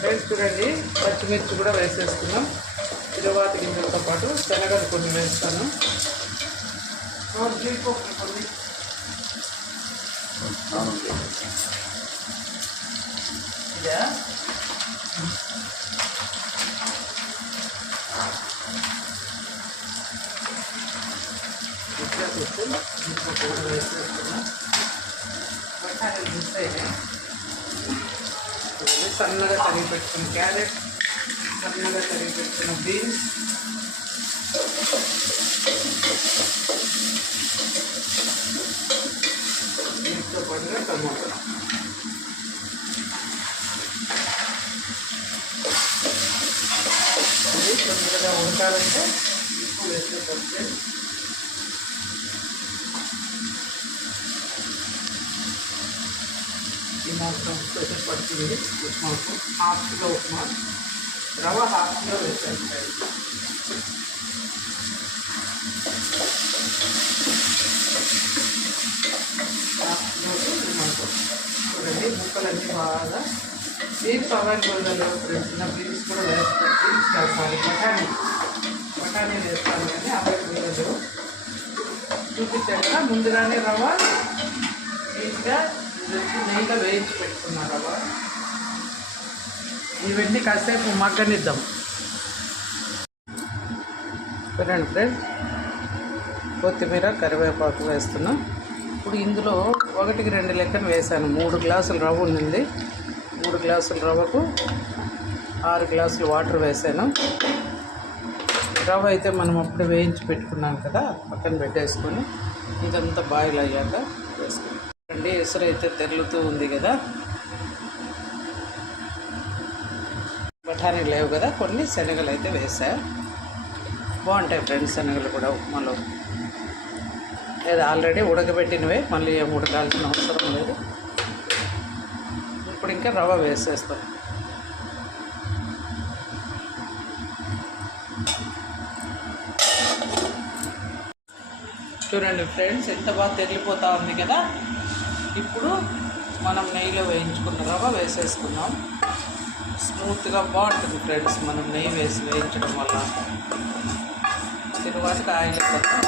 Friends చూడండి, పచ్చిమిర్చి కూడా వేసేసుకున్నాం. తిరువాత గింజలతో పాటు శనగలు కొన్ని వేస్తాను. జీడిపప్పు కొన్ని ఇదే ఇట్లా పెట్టి జీడిపప్పు కూడా వేసేసుకున్నాం. బఠానీలు మిక్స్ అయినాయి. సన్నగా తరిగి పెట్టుకున్న క్యారెట్, సన్నగా తరిగి పెట్టుకున్న బీన్స్, దీంతో పాటుగా టమాటో. ఇది తొందరగా ఉడకాలంటే ఉప్పు వేసేటప్పుడు ఈ మాత్రం ఉప్పు పడుతుంది. ఉప్మాకు హాఫ్ కిలో ఉప్మా, రవ్వ హాఫ్ కిలో వేసాను. హాఫ్ కిలోకి ఉప్మాకు చూడండి. ముక్కలన్నీ బాగా బీన్స్ అవైలబుల్గా లేవు ఫ్రెండ్స్. చిన్న బీన్స్ కూడా వేస్తాను. బీన్స్ కాదు, బఠానీలు వేస్తాను కానీ అవైలబుల్గా లేవు. చూపించాను కదా ముందుగానే రవ్వ నీట్గా నెయ్యిలో వేయించి పెట్టుకున్నా రవ్వ. ఇవన్నీ కాసేపు మగ్గనిద్దాం. చూడండి ఫ్రెండ్స్, కొత్తిమీర, కరివేపాకు వేస్తున్నాం. ఇప్పుడు ఇందులో 1కి 2 లెక్కన వేసాను. 3 గ్లాసులు రవ్వ ఉంది. 3 గ్లాసుల రవ్వకు 6 గ్లాసులు వాటర్ వేసాను. రవ్వ అయితే మనం అప్పుడు వేయించి పెట్టుకున్నాం కదా, పక్కన పెట్టేసుకొని ఇదంతా బాయిల్ అయ్యాక వేసుకున్నాం. అండి ఎసురు అయితే తెరులుతూ ఉంది కదా. బఠానీలు లేవు కదా, కొన్ని శనగలు అయితే వేసా. బాగుంటాయి ఫ్రెండ్స్ శనగలు కూడా ఉప్మాలో. లేదా ఆల్రెడీ ఉడకబెట్టినవే, మళ్ళీ ఏం ఉడకాల్సిన అవసరం లేదు. ఇప్పుడు ఇంకా రవ్వ వేసేస్తాం. చూడండి ఫ్రెండ్స్, ఎంత బాగా తెరిలిపోతూ ఉంది కదా. ఇప్పుడు మనం నెయ్యిలో వేయించుకున్న రవ్వ వేసేసుకున్నాం. స్మూత్గా బాగుంటుంది ఫ్రెండ్స్ మనం నెయ్యి వేసి వేయించడం వల్ల. తరువాత ఆయిల్ వేద్దాం.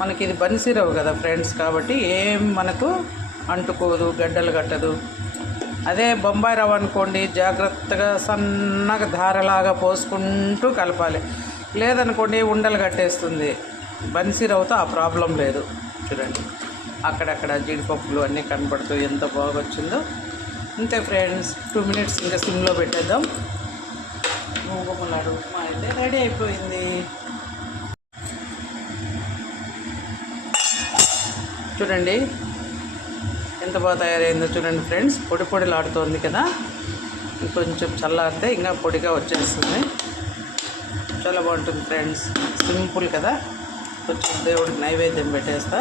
మనకి ఇది బన్సీరవ్వ కదా ఫ్రెండ్స్, కాబట్టి ఏం మనకు అంటుకోదు, గడ్డలు కట్టదు. అదే బొంబాయి రవ్వ అనుకోండి, జాగ్రత్తగా సన్నగా ధారలాగా పోసుకుంటూ కలపాలి. లేదనుకోండి ఉండలు కట్టేస్తుంది. బన్సీరవ్వతో ఆ ప్రాబ్లం లేదు. చూడండి అక్కడక్కడ జీడిపప్పులు అన్నీ కనపడుతూ ఎంత బాగా వచ్చిందో. అంతే ఫ్రెండ్స్, 2 మినిట్స్ ఇంకా సిమ్లో పెట్టేద్దాం. మూగములాడు ఉప్మా అయితే రెడీ అయిపోయింది. చూడండి ఎంత బాగా తయారైందో చూడండి ఫ్రెండ్స్. పొడి పొడిలాడుతోంది కదా. ఇంకొంచెం చల్లారితే ఇంకా పొడిగా వచ్చేస్తుంది. చాలా బాగుంటుంది ఫ్రెండ్స్. సింపుల్ కదా. కొంచెం దేవుడికి నైవేద్యం పెట్టేస్తా.